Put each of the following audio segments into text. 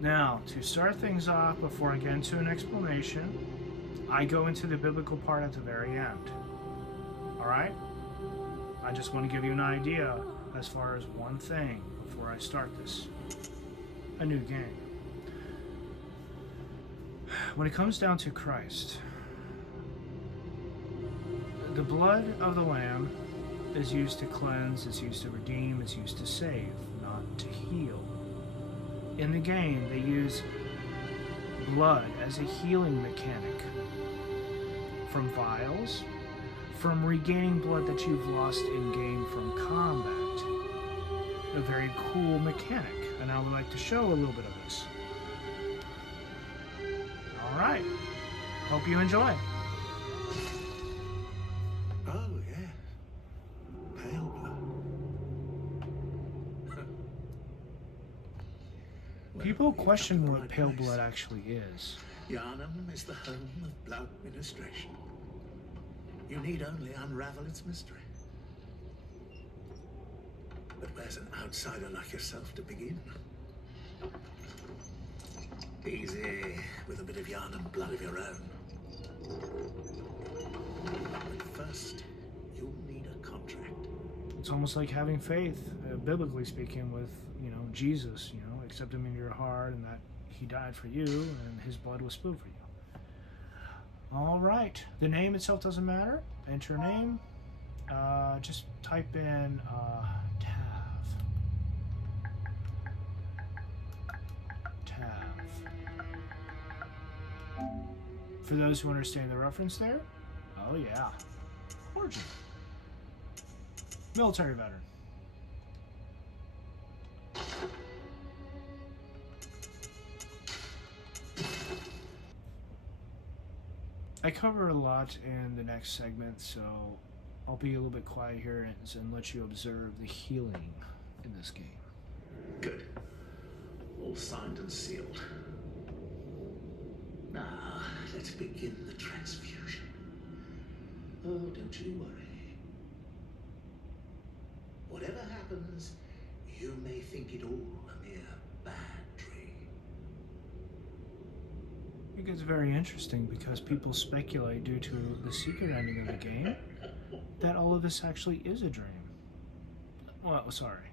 Now, to start things off, before I get into an explanation, I go into the biblical part at the very end. Alright? I just want to give you an idea as far as one thing before I start this. A new game. When it comes down to Christ, the blood of the Lamb is used to cleanse, it's used to redeem, it's used to save, not to heal. In the game, they use blood as a healing mechanic. From vials, from regaining blood that you've lost in game from combat. A very cool mechanic, and I would like to show a little bit of this. Alright, hope you enjoy. Oh, yeah. Pale blood. People question what pale blood actually is. Yharnam is the home of blood ministration. You need only unravel its mystery. But where's an outsider like yourself to begin? Easy, with a bit of Yharnam blood of your own. But first, you'll need a contract. It's almost like having faith, biblically speaking, with, Jesus, accept him in your heart and that he died for you and his blood was spilled for you. All right, the name itself doesn't matter. Enter your name. Just type in Tav. For those who understand the reference there, oh yeah, origin. Military veteran. I cover a lot in the next segment, so I'll be a little bit quiet here and let you observe the healing in this game. Good. All signed and sealed. Now, let's begin the transfusion. Oh, don't you worry. Whatever happens, you may think it all a mere bad dream. It gets very interesting because people speculate, due to the secret ending of the game, that all of this actually is a dream. Well, sorry.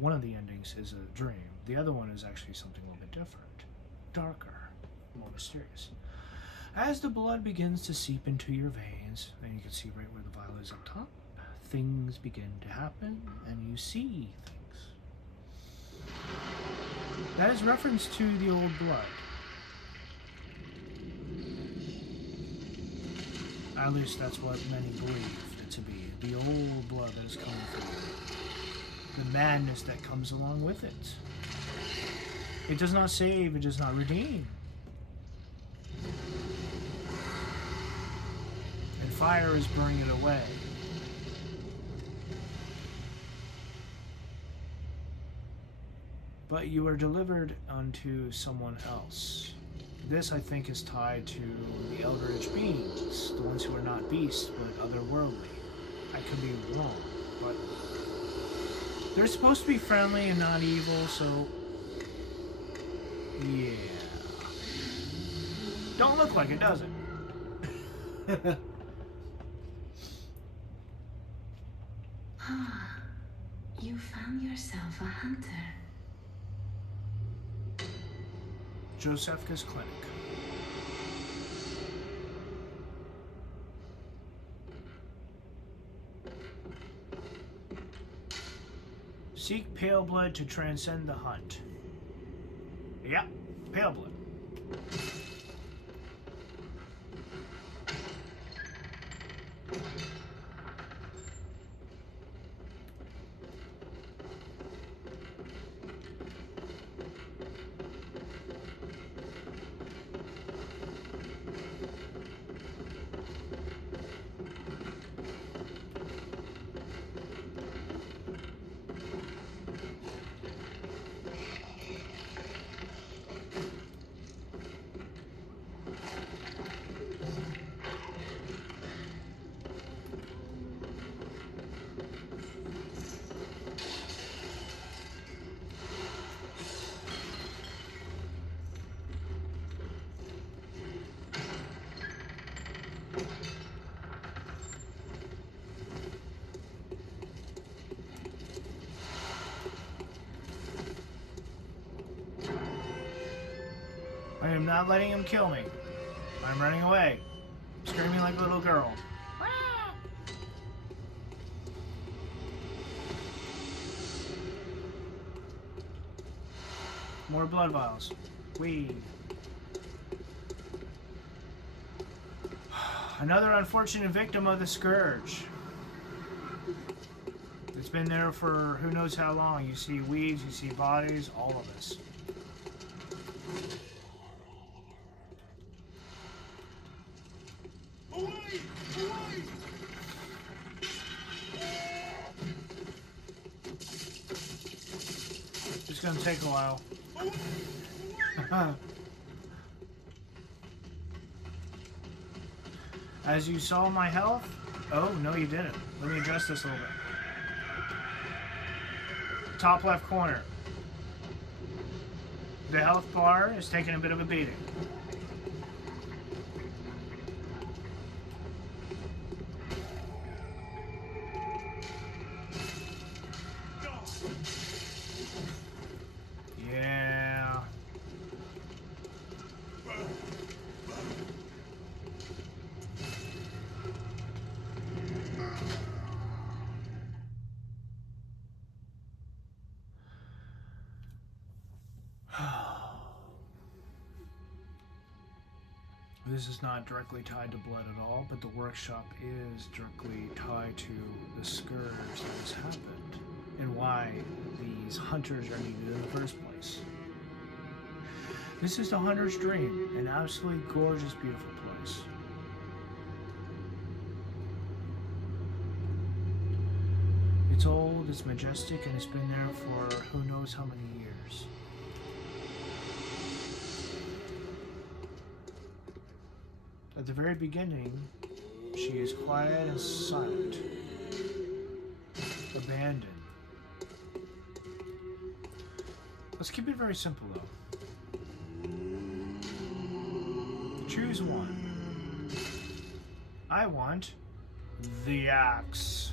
One of the endings is a dream. The other one is actually something a little bit different. Darker. More mysterious. As the blood begins to seep into your veins, and you can see right where the vial is up top, things begin to happen, and you see things. That is reference to the old blood. At least that's what many believe it to be. The old blood that is coming from you. The madness that comes along with it. It does not save, it does not redeem. And fire is burning it away. But you are delivered unto someone else. This, I think, is tied to the Eldritch beings, the ones who are not beasts, but otherworldly. I could be wrong, but they're supposed to be friendly and not evil, so yeah. Don't look like it, does it? You found yourself a hunter. Josephka's Clinic. Seek pale blood to transcend the hunt. Yeah, pale blood. I am not letting him kill me. I'm running away. Screaming like a little girl. More blood vials. Whee. Another unfortunate victim of the Scourge. It's been there for who knows how long. You see weeds, you see bodies, all of us. It's gonna take a while. As you saw my health? Oh, no you didn't. Let me adjust this a little bit. Top left corner. The health bar is taking a bit of a beating. Yeah. This is not directly tied to blood at all, but the workshop is directly tied to the scourge that has happened and why these hunters are needed in the first place. This is the Hunter's Dream, an absolutely gorgeous, beautiful place. It's old, it's majestic, and it's been there for who knows how many years. At the very beginning, she is quiet and silent, abandoned. Let's keep it very simple though. Choose one. I want the axe.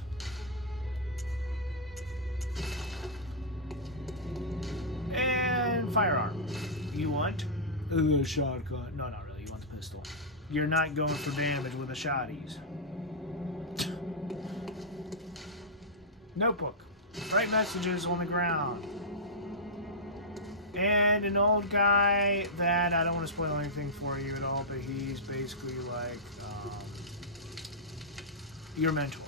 And firearm. You want the shotgun. No, not really. You want the pistol. You're not going for damage with the shotties. Notebook. Write messages on the ground. And an old guy that, I don't want to spoil anything for you at all, but he's basically like your mentor.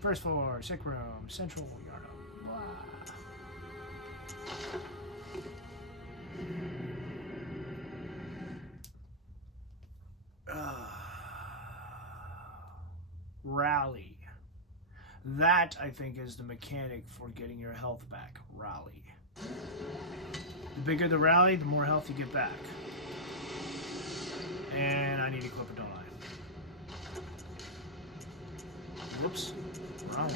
First floor, sick room, central yard. Blah. Rally. That, I think, is the mechanic for getting your health back. Rally. The bigger the rally, the more health you get back. And I need to equip it, don't I? Whoops. Wrong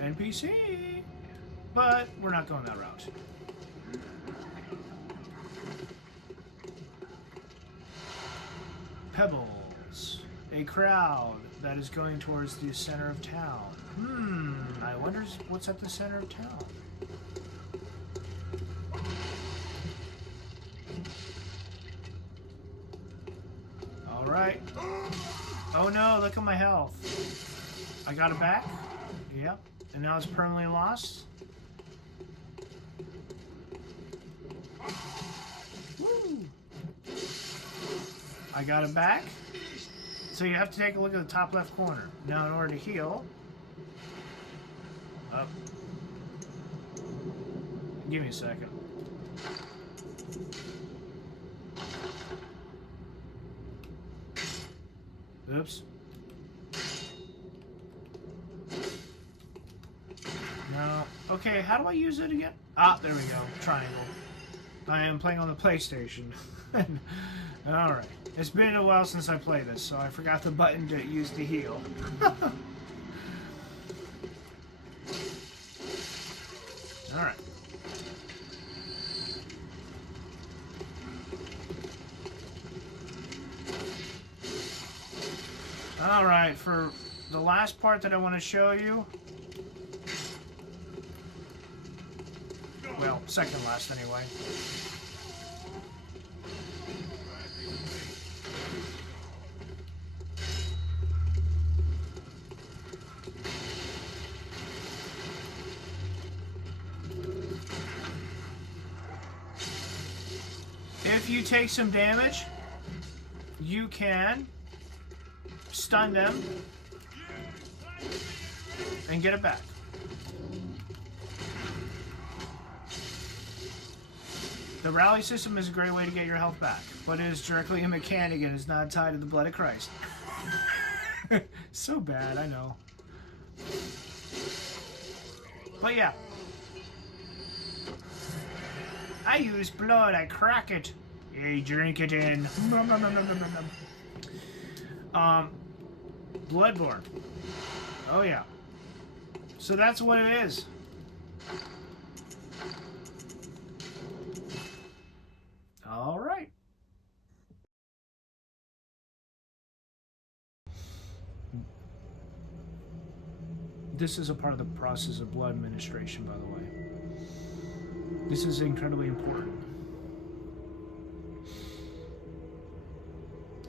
one. NPC! But we're not going that route. Pebbles. A crowd that is going towards the center of town. I wonder what's at the center of town. Alright. Oh no, look at my health. I got it back? Yep. And now it's permanently lost? Woo! I got it back. So you have to take a look at the top left corner. Now in order to heal... Up. Give me a second. Oops. No. Okay, how do I use it again? Ah, there we go. Triangle. I am playing on the PlayStation. Alright. It's been a while since I played this, so I forgot the button to use to heal. Alright. Alright, for the last part that I want to show you. Well, second last anyway. If you take some damage, you can stun them and get it back. The rally system is a great way to get your health back, but it is directly a mechanic and is not tied to the blood of Christ. So bad, I know. But yeah. I use blood, I crack it. You drink it in. Bloodborne. Oh yeah. So that's what it is. All right. This is a part of the process of blood administration, by the way. This is incredibly important.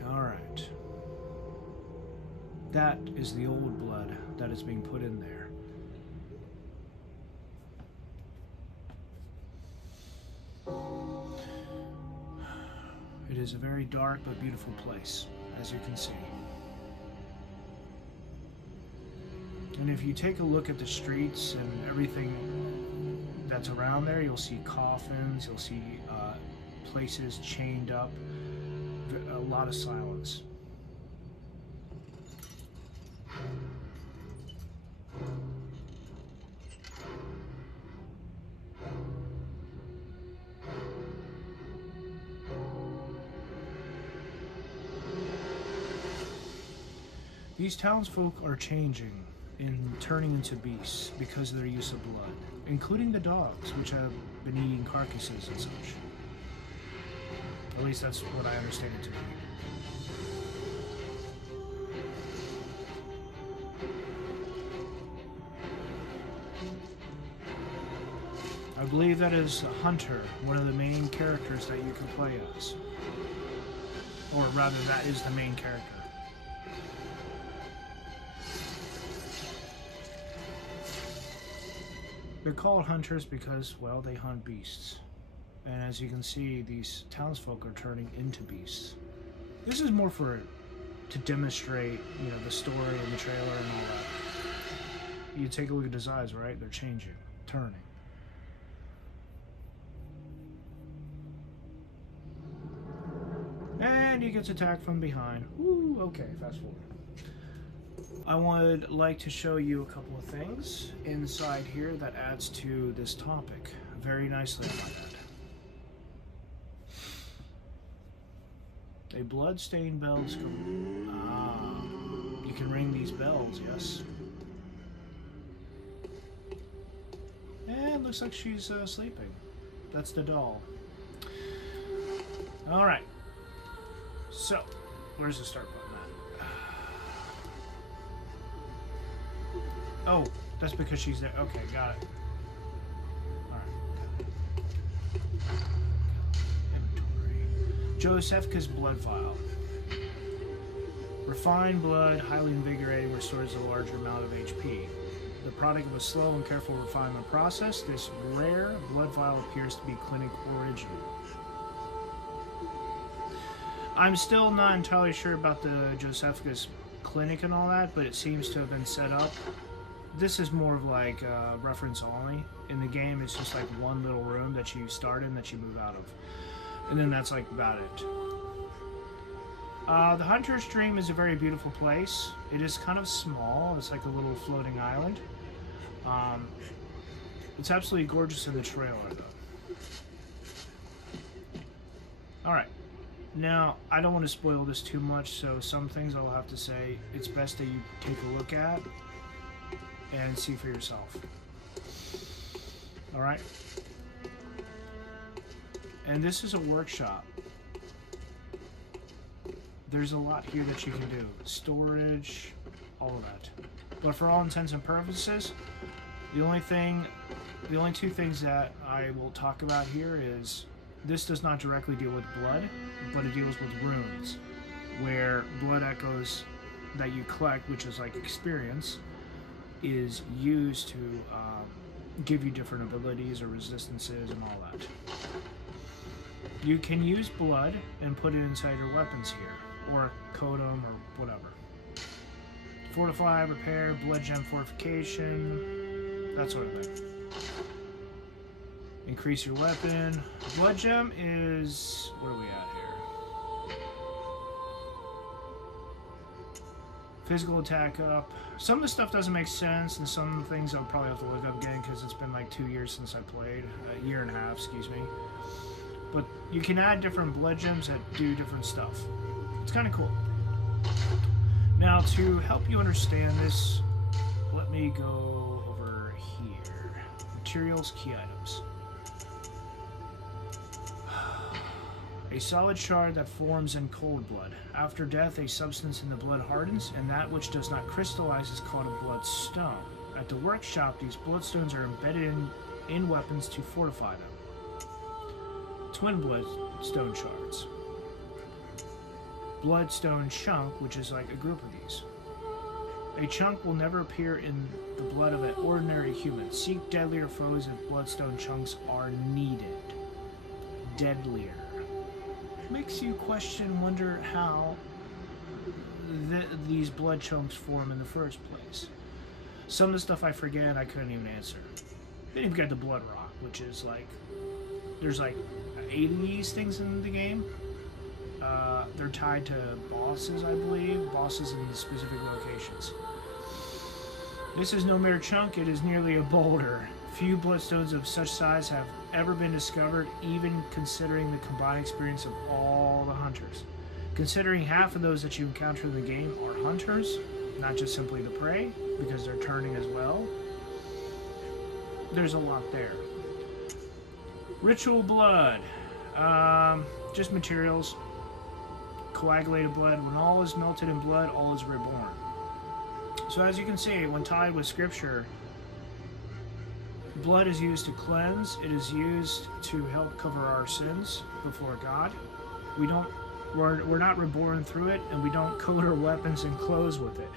All right. That is the old blood that is being put in there. It is a very dark but beautiful place, as you can see. And if you take a look at the streets and everything that's around there, you'll see coffins, you'll see places chained up, a lot of silence. These townsfolk are changing and turning into beasts because of their use of blood, including the dogs, which have been eating carcasses and such. At least that's what I understand it to be. I believe that is Hunter, one of the main characters that you can play as. Or rather, that is the main character. They're called hunters because, well, they hunt beasts. And as you can see, these townsfolk are turning into beasts. This is more to demonstrate, you know, the story and the trailer and all that. You take a look at his eyes, right? They're changing, turning. And he gets attacked from behind. Ooh, okay, fast forward. I would like to show you a couple of things inside here that adds to this topic very nicely, I might add. A blood-stained bells come. Ah, you can ring these bells, yes. And looks like she's sleeping. That's the doll. All right. So, where's the start button at? Oh, that's because she's there. Okay, got it. Alright. Inventory. Josephka's blood vial. Refined blood, highly invigorating, restores a larger amount of HP. The product of a slow and careful refinement process, this rare blood vial appears to be clinic original. I'm still not entirely sure about the Josephka's clinic and all that, but it seems to have been set up. This is more of like reference only. In the game, it's just like one little room that you start in that you move out of. And then that's like about it. The Hunter's Dream is a very beautiful place. It is kind of small. It's like a little floating island. It's absolutely gorgeous in the trailer, though. Alright. Now, I don't want to spoil this too much, so some things I'll have to say it's best that you take a look at and see for yourself. Alright? And this is a workshop. there's a lot here that you can do. Storage, all of that. But for all intents and purposes, the only two things that I will talk about here is this does not directly deal with blood, but it deals with runes, where blood echoes that you collect, which is like experience, is used to give you different abilities or resistances and all that. You can use blood and put it inside your weapons here, or coat them or whatever. Fortify, repair, blood gem fortification, that sort of thing. Increase your weapon. Blood gem is, what are we at here? Physical attack up. Some of the stuff doesn't make sense, and some of the things I'll probably have to look up again because it's been like 2 years since I played. A year and a half, excuse me. But you can add different blood gems that do different stuff. It's kind of cool. Now, to help you understand this, let me go over here. Materials, key items. A solid shard that forms in cold blood. After death, a substance in the blood hardens, and that which does not crystallize is called a bloodstone. At the workshop, these bloodstones are embedded in weapons to fortify them. Twin bloodstone shards. Bloodstone chunk, which is like a group of these. A chunk will never appear in the blood of an ordinary human. Seek deadlier foes if bloodstone chunks are needed. Deadlier. Makes you wonder how these blood chunks form in the first place. Some of the stuff I forget, I couldn't even answer. Then you've got the blood rock, which is like, there's like 8 of these things in the game. They're tied to bosses, I believe, bosses in specific locations. This is no mere chunk, it is nearly a boulder. Few bloodstones of such size have ever been discovered, even considering the combined experience of all the hunters. Considering half of those that you encounter in the game are hunters, not just simply the prey, because they're turning as well, there's a lot there. Ritual blood. Just materials. Coagulated blood. When all is melted in blood, all is reborn. So as you can see, when tied with scripture, blood is used to cleanse. It is used to help cover our sins before God. We're not reborn through it, and we don't coat our weapons and clothes with it.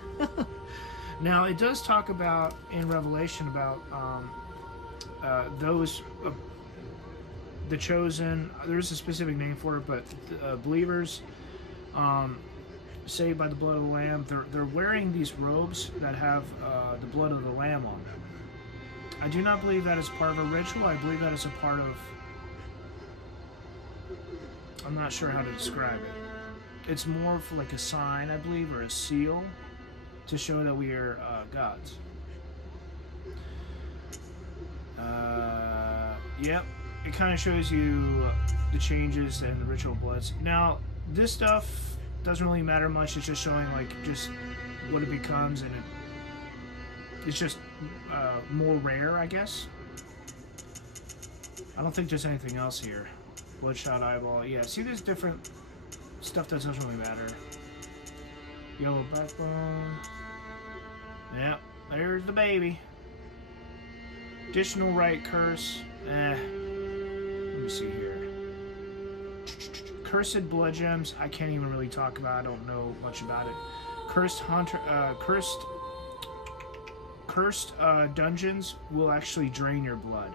Now, it does talk about in Revelation about those the chosen. There's a specific name for it, but believers saved by the blood of the Lamb. They're wearing these robes that have the blood of the Lamb on them. I do not believe that is part of a ritual. I believe that is a part of... I'm not sure how to describe it. It's more for like a sign, I believe, or a seal to show that we are God's. Yep, it kind of shows you the changes and the ritual bloods. Now, this stuff doesn't really matter much. It's just showing like just what it becomes, and it's just more rare, I guess. I don't think there's anything else here. Bloodshot eyeball. Yeah, see, there's different stuff that doesn't really matter. Yellow backbone. Yep, there's the baby. Additional right curse. Let me see here. Cursed blood gems. I can't even really talk about. I don't know much about it. Cursed hunter. Cursed dungeons will actually drain your blood,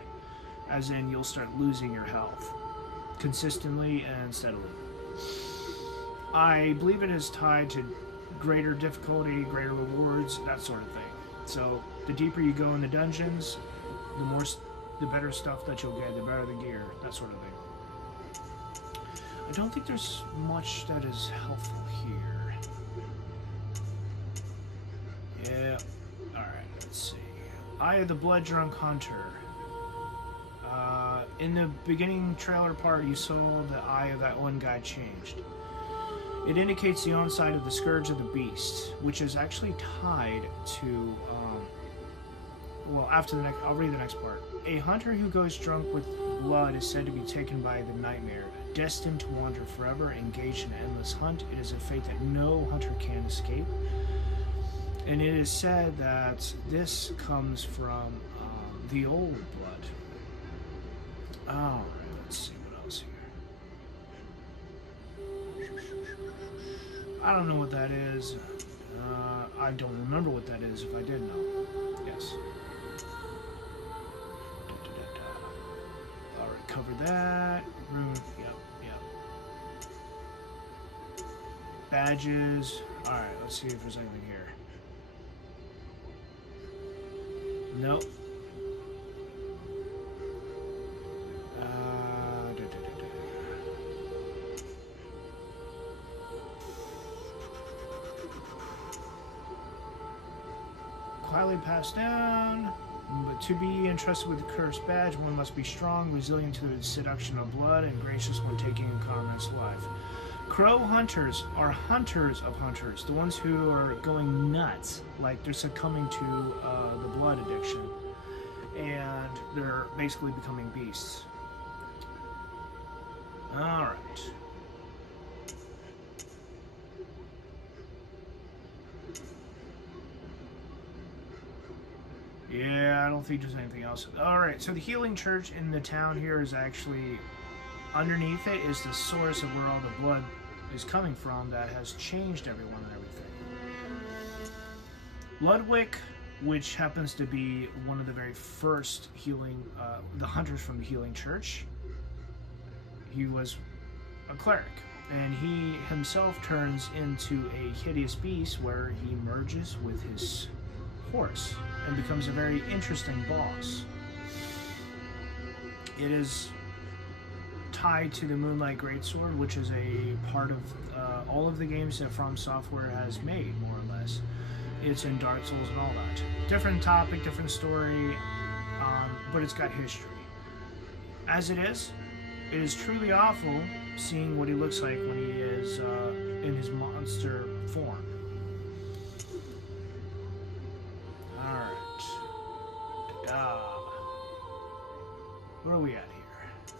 as in you'll start losing your health consistently and steadily. I believe it is tied to greater difficulty, greater rewards, that sort of thing. So the deeper you go in the dungeons, the better stuff that you'll get, the better the gear, that sort of thing. I don't think there's much that is helpful here. Yeah. Alright, let's see. Eye of the Blood Drunk Hunter. In the beginning trailer part, you saw the eye of that one guy changed. It indicates the onside of the Scourge of the Beast, which is actually tied to well, after the next, I'll read the next part. A hunter who goes drunk with blood is said to be taken by the nightmare, destined to wander forever, engaged in an endless hunt. It is a fate that no hunter can escape. And it is said that this comes from the old blood. Alright, let's see what else here. I don't know what that is. I don't remember what that is if I did know. Yes. Alright, cover that. Room, yep. Badges. Alright, let's see if there's anything here. Nope. Quietly passed down. But to be entrusted with the cursed badge, one must be strong, resilient to the seduction of blood, and gracious when taking in common's life. Crow hunters are hunters of hunters, the ones who are going nuts, like they're succumbing to the blood addiction, and they're basically becoming beasts. Alright. Yeah, I don't think there's anything else. Alright, so the healing church in the town here is actually, underneath it is the source of where all the blood is coming from that has changed everyone and everything. Ludwig, which happens to be one of the very first healing, the hunters from the healing church, he was a cleric. And he himself turns into a hideous beast where he merges with his horse and becomes a very interesting boss. It is tied to the Moonlight Greatsword, which is a part of all of the games that From Software has made, more or less. It's in Dark Souls and all that. Different topic, different story, but it's got history. As it is truly awful seeing what he looks like when he is in his monster form. Alright. Where are we at here?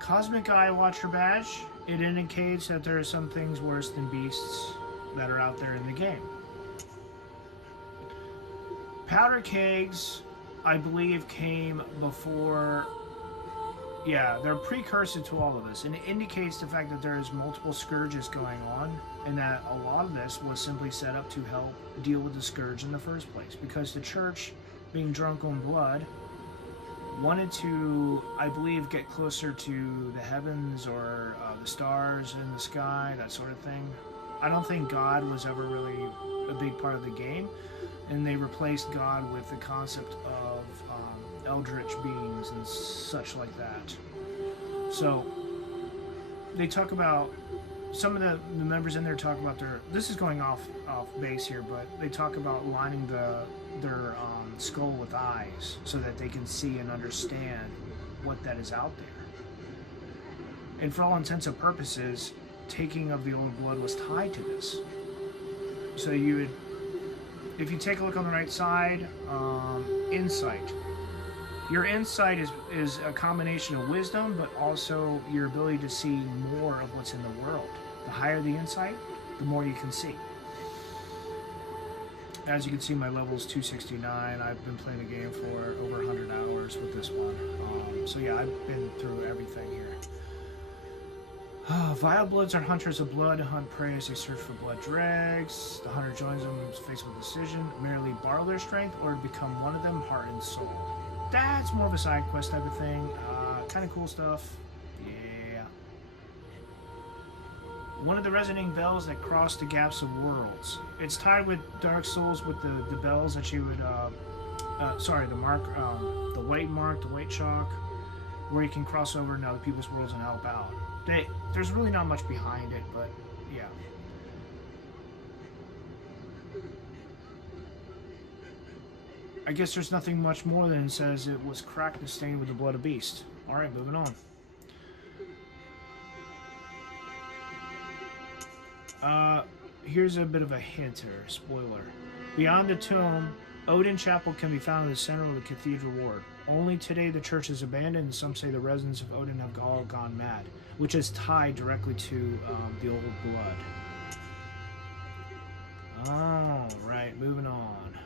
Cosmic Eye Watcher Badge. It indicates that there are some things worse than beasts that are out there in the game. Powder kegs, I believe, came before... Yeah, they're a precursor to all of this, and it indicates the fact that there's multiple scourges going on, and that a lot of this was simply set up to help deal with the scourge in the first place, because the church, being drunk on blood, wanted to, I believe, get closer to the heavens or the stars in the sky, that sort of thing. I don't think God was ever really a big part of the game, and they replaced God with the concept of eldritch beings and such like that. So they talk about, some of the members in there talk about their, this is going off base here, but they talk about lining their skull with eyes so that they can see and understand what that is out there. And for all intents and purposes, taking of the old blood was tied to this. So you would, if you take a look on the right side, insight. Your insight is a combination of wisdom, but also your ability to see more of what's in the world. The higher the insight, the more you can see. As you can see, my level is 269. I've been playing the game for over 100 hours with this one. So yeah, I've been through everything here. Vile Bloods are hunters of blood, hunt prey as they search for blood dregs. The hunter joins them faced with a decision, merely borrow their strength or become one of them, heart and soul. That's more of a side quest type of thing. Kind of cool stuff. Yeah. One of the resonating bells that cross the gaps of worlds. It's tied with Dark Souls with the bells that you would, the mark, the white mark, the white chalk, where you can cross over into other people's worlds and help out. There's really not much behind it, but yeah. I guess there's nothing much more than it says it was cracked and stained with the blood of beast. Alright, moving on. Here's a bit of a hint or spoiler. Beyond the tomb, Odin Chapel can be found in the center of the cathedral ward. Only today the church is abandoned, and some say the residents of Odin have all gone mad, which is tied directly to the old blood. Alright, moving on.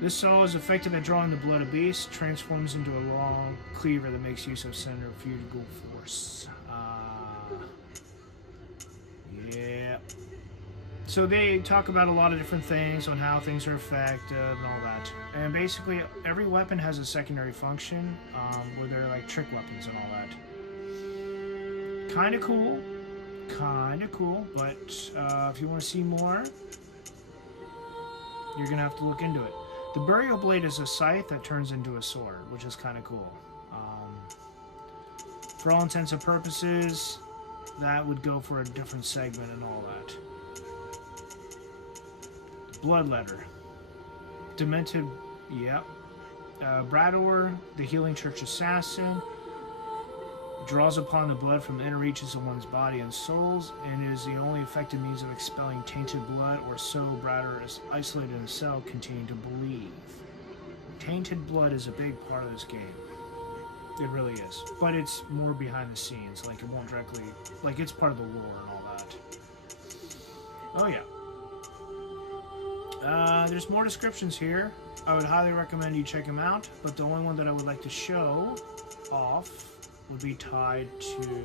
This saw is effective at drawing the blood of beasts, transforms into a long cleaver that makes use of centrifugal force. Yeah. So they talk about a lot of different things on how things are effective and all that. And basically, every weapon has a secondary function, where they're like trick weapons and all that. Kinda cool. Kinda cool, but if you want to see more, you're gonna have to look into it. The burial blade is a scythe that turns into a sword, which is kind of cool. For all intents and purposes, that would go for a different segment and all that. Blood letter. Demented, yep. Brador, the healing church assassin, draws upon the blood from the inner reaches of one's body and souls, and is the only effective means of expelling tainted blood, or so Brador is isolated in a cell, continuing to believe. Tainted blood is a big part of this game. It really is. But it's more behind the scenes, like it won't directly, like it's part of the lore and all that. Oh yeah. There's more descriptions here. I would highly recommend you check them out, but the only one that I would like to show off would be tied to...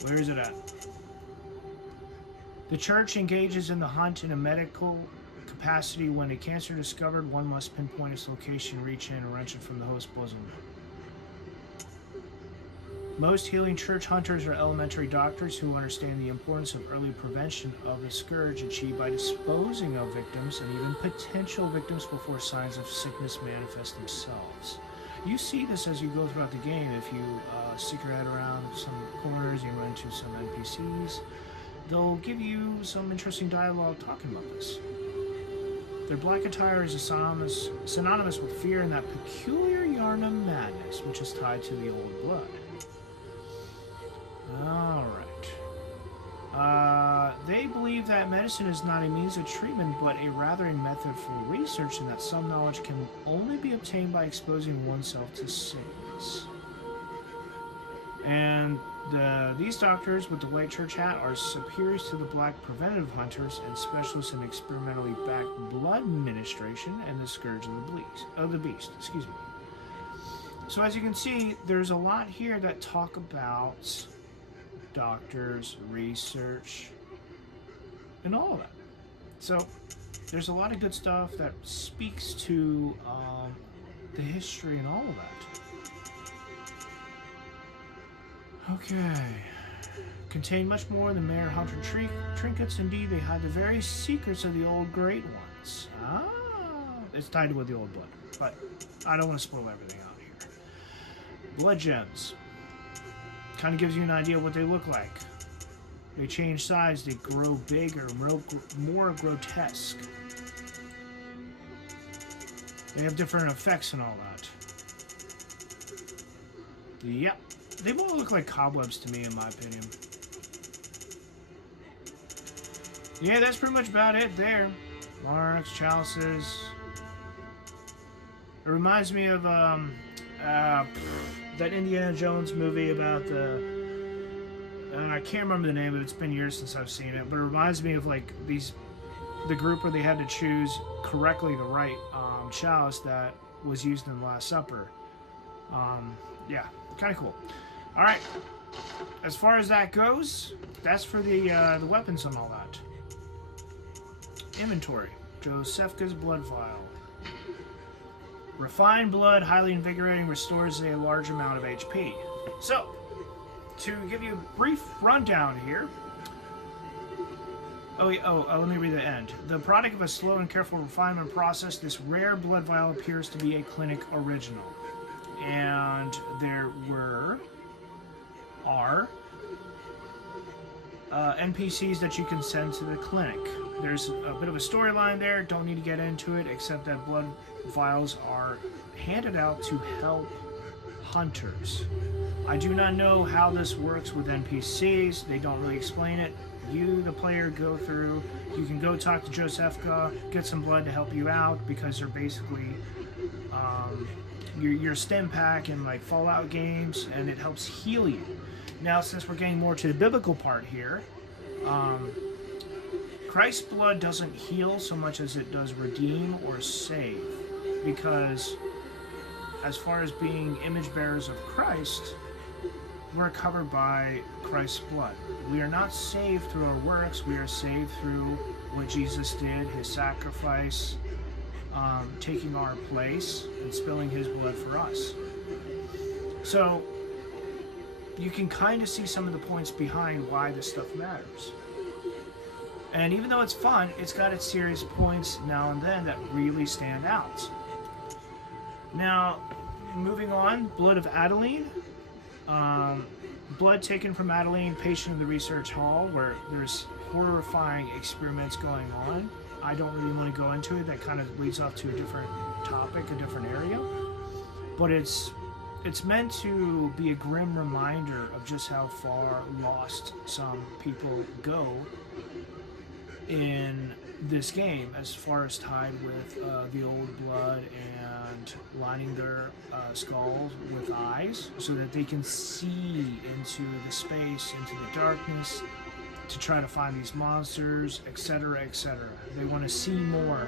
Where is it at? The church engages in the hunt in a medical capacity. When a cancer discovered, one must pinpoint its location, reach in, and wrench it from the host's bosom. Most healing church hunters are elementary doctors who understand the importance of early prevention of the scourge achieved by disposing of victims and even potential victims before signs of sickness manifest themselves. You see this as you go throughout the game. If you stick your head around some corners, you run into some NPCs, they'll give you some interesting dialogue talking about this. Their black attire is synonymous with fear and that peculiar yarn of madness, which is tied to the old blood. Alright. They believe that medicine is not a means of treatment, but rather a method for research, and that some knowledge can only be obtained by exposing oneself to sickness. And these doctors with the white church hat are superiors to the black preventative hunters and specialists in experimentally backed blood administration and the scourge of the beast. Excuse me. So as you can see, there's a lot here that talk about doctors, research, and all of that. So there's a lot of good stuff that speaks to the history and all of that. Okay. Contain much more than mere hunter trinkets. Indeed, they hide the very secrets of the old great ones. It's tied with the old blood, but I don't want to spoil everything out here. Blood gems. Kind of gives you an idea of what they look like. They change size, they grow bigger, more grotesque. They have different effects and all that. Yep. They both look like cobwebs to me, in my opinion. Yeah, that's pretty much about it there. Marks, chalices. It reminds me of that Indiana Jones movie about the... I can't remember the name of it. It's been years since I've seen it. But it reminds me of like the group where they had to choose correctly the right chalice that was used in the Last Supper. Yeah, kind of cool. All right. As far as that goes, that's for the weapons and all that. Inventory. Josephka's blood vial. Refined blood, highly invigorating, restores a large amount of HP. So, to give you a brief rundown here. Let me read the end. The product of a slow and careful refinement process, this rare blood vial appears to be a clinic original. And there are NPCs that you can send to the clinic. There's a bit of a storyline there, don't need to get into it, except that blood vials are handed out to help hunters. I do not know how this works with NPCs. They don't really explain it. You, the player, go through. You can go talk to Josefka, get some blood to help you out, because they're basically your stim pack in like Fallout games, and it helps heal you. Now, since we're getting more to the biblical part here, Christ's blood doesn't heal so much as it does redeem or save, because as far as being image bearers of Christ, we're covered by Christ's blood. We are not saved through our works. We are saved through what Jesus did, his sacrifice, taking our place and spilling his blood for us. So you can kind of see some of the points behind why this stuff matters. And even though it's fun, it's got its serious points now and then that really stand out. Now, moving on, Blood of Adeline. Blood taken from Adeline, patient in the research hall, where there's horrifying experiments going on. I don't really want to go into it. That kind of leads off to a different topic, a different area. But it's meant to be a grim reminder of just how far lost some people go in this game, as far as tied with the old blood and lining their skulls with eyes so that they can see into the space, into the darkness, to try to find these monsters, etc., etc. They want to see more.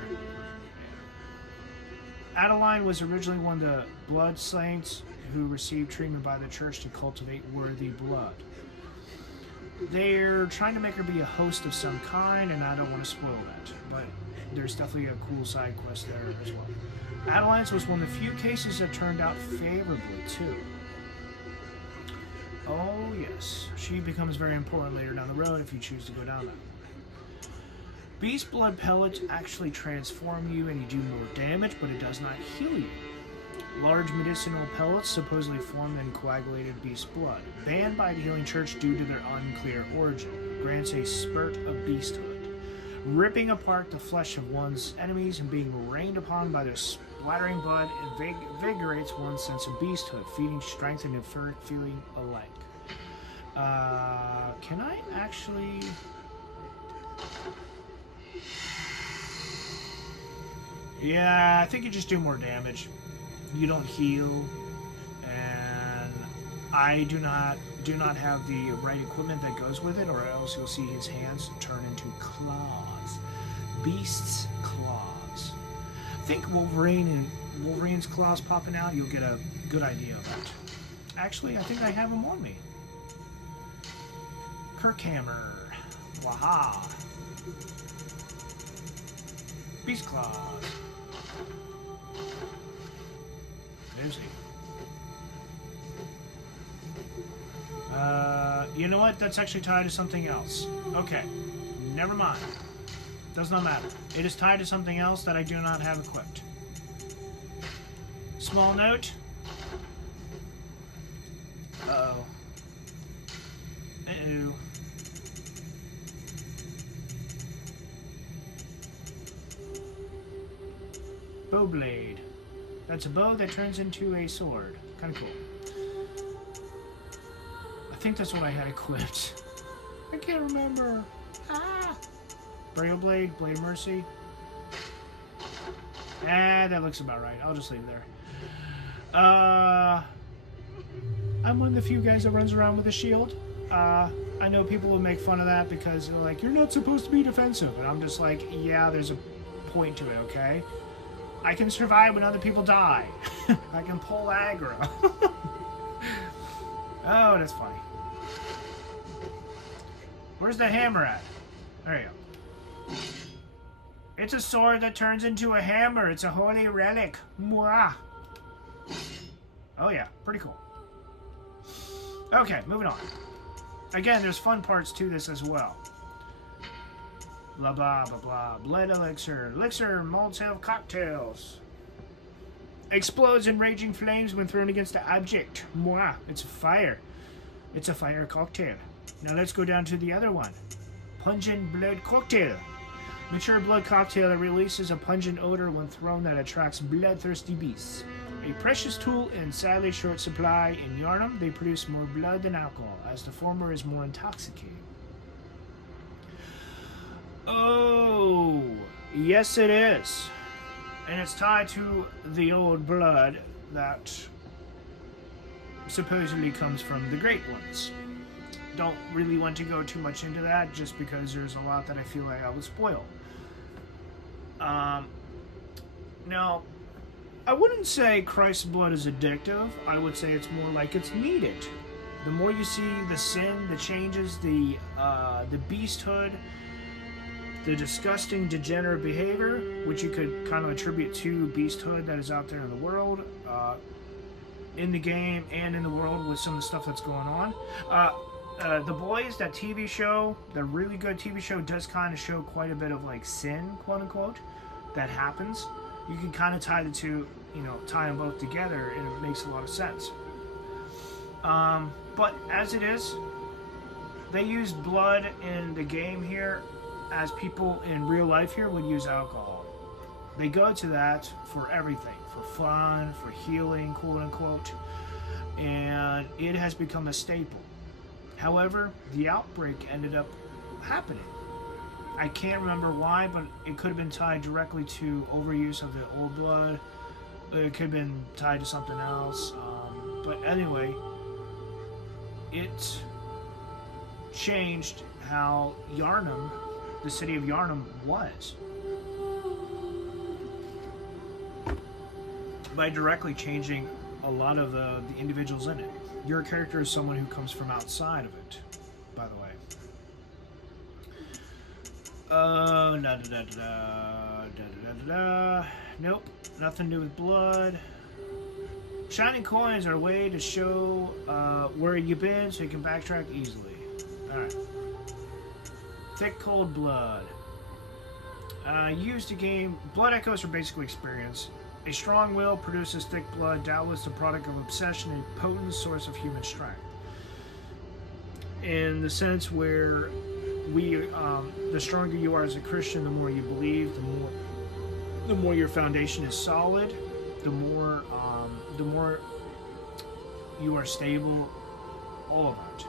Adeline was originally one of the blood saints who received treatment by the church to cultivate worthy blood. They're trying to make her be a host of some kind, and I don't want to spoil that, but there's definitely a cool side quest there as well. Adeline's was one of the few cases that turned out favorably, too. Oh, yes. She becomes very important later down the road if you choose to go down that. Beast blood pellets actually transform you and you do more damage, but it does not heal you. Large medicinal pellets supposedly formed in coagulated beast blood. Banned by the Healing Church due to their unclear origin. Grants a spurt of beasthood. Ripping apart the flesh of one's enemies and being rained upon by their splattering blood invigorates one's sense of beasthood, feeding strength and euphoric feeling alike. Can I actually... Yeah, I think you just do more damage. You don't heal, and I do not have the right equipment that goes with it, or else you'll see his hands turn into claws. Beast's claws. I think Wolverine's claws popping out, you'll get a good idea of it. Actually, I think I have them on me. Kirkhammer. Waha. Beast claws. There's he. You know what? That's actually tied to something else. Okay. Never mind. Does not matter. It is tied to something else that I do not have equipped. Small note. Uh-oh. Uh-oh. Bow blade. That's a bow that turns into a sword. Kind of cool. I think that's what I had equipped. I can't remember. Ah! Burial blade, blade mercy. That looks about right. I'll just leave it there. I'm one of the few guys that runs around with a shield. I know people will make fun of that because they're like, you're not supposed to be defensive. And I'm just like, yeah, there's a point to it, okay? I can survive when other people die. I can pull aggro. Oh, that's funny. Where's the hammer at? There you go. It's a sword that turns into a hammer. It's a holy relic. Mwah. Oh yeah, pretty cool. Okay, moving on. Again, there's fun parts to this as well. Blah, blah, blah, blah. Blood elixir. Elixir, Molotov cocktails. Explodes in raging flames when thrown against an object. Mwah. It's a fire. It's a fire cocktail. Now let's go down to the other one. Pungent blood cocktail. Mature blood cocktail that releases a pungent odor when thrown that attracts bloodthirsty beasts. A precious tool in sadly short supply in Yharnam, they produce more blood than alcohol, as the former is more intoxicating. Oh, yes it is. And it's tied to the old blood that supposedly comes from the Great Ones. Don't really want to go too much into that, just because there's a lot that I feel like I would spoil. Now, I wouldn't say Christ's blood is addictive. I would say it's more like it's needed. The more you see the sin, the changes, the beasthood, the disgusting, degenerate behavior, which you could kind of attribute to beasthood that is out there in the world, in the game and in the world with some of the stuff that's going on. The Boys, that TV show, the really good TV show, does kind of show quite a bit of like sin, quote unquote, that happens. You can kind of tie the two, tie them both together, and it makes a lot of sense. But as it is, they use blood in the game here as people in real life here would use alcohol. They go to that for everything, for fun, for healing, quote unquote, and it has become a staple. However, the outbreak ended up happening. I can't remember why, but it could have been tied directly to overuse of the old blood. It could have been tied to something else. But anyway, it changed how Yharnam, the city of Yharnam, was. By directly changing a lot of the individuals in it. Your character is someone who comes from outside of it, by the way. Nope, nothing to do with blood. Shining coins are a way to show where you've been so you can backtrack easily. Alright. Thick cold blood. Used to gain blood echoes are basically experience. A strong will produces thick blood, doubtless the product of obsession and potent source of human strength. In the sense where the stronger you are as a Christian, the more you believe, the more your foundation is solid, the more you are stable. All of it.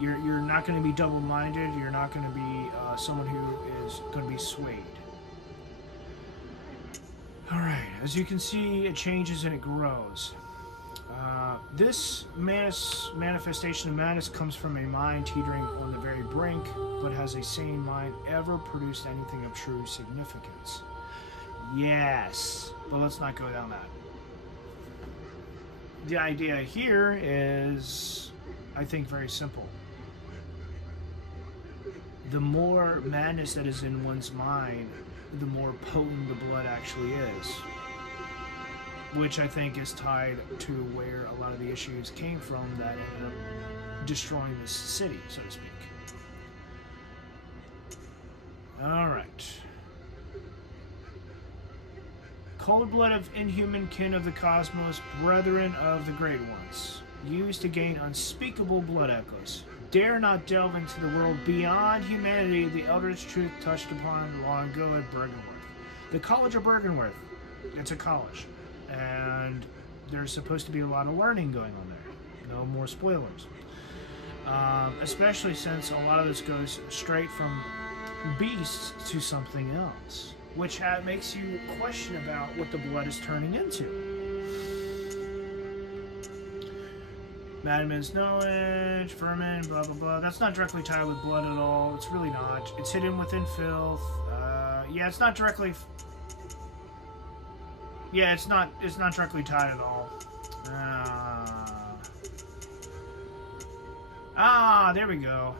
You're not going to be double-minded. You're not going to be someone who is going to be swayed. Alright, as you can see, it changes and it grows. This manifestation of madness comes from a mind teetering on the very brink, but has a sane mind ever produced anything of true significance? Yes, but let's not go down that. The idea here is, I think, very simple. The more madness that is in one's mind, the more potent the blood actually is. Which I think is tied to where a lot of the issues came from that ended up destroying this city, so to speak. Alright. Cold blood of inhuman kin of the cosmos, brethren of the great ones, used to gain unspeakable blood echoes. Dare not delve into the world beyond humanity, the eldritch truth touched upon long ago at Byrgenwerth. The College of Byrgenwerth. It's a college. And there's supposed to be a lot of learning going on there. No more spoilers. Especially since a lot of this goes straight from beasts to something else. Which makes you question about what the blood is turning into. Madman's knowledge, vermin, blah blah blah. That's not directly tied with blood at all. It's really not. It's hidden within filth. Yeah, it's not directly. Yeah, it's not directly tied at all. There we go.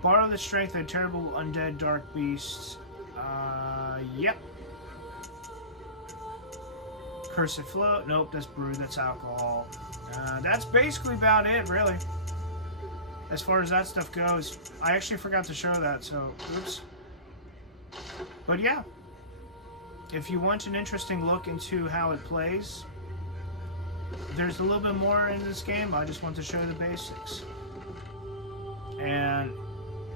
Borrow the strength of terrible undead dark beasts. Yep. Cursed float. Nope, that's brew. That's alcohol. That's basically about it, really. As far as that stuff goes. I actually forgot to show that, so oops. But yeah. If you want an interesting look into how it plays, there's a little bit more in this game. I just want to show you the basics. And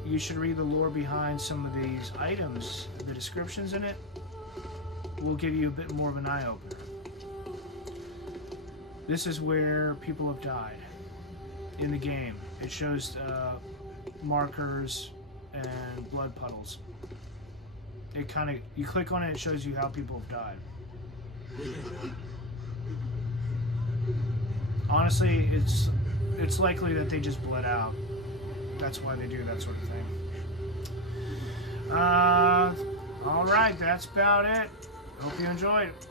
you should read the lore behind some of these items. The descriptions in it will give you a bit more of an eye-opener. This is where people have died in the game. It shows markers and blood puddles. It kind of, you click on it, it shows you how people have died. Honestly, it's likely that they just bled out. That's why they do that sort of thing. All right, that's about it. Hope you enjoyed it.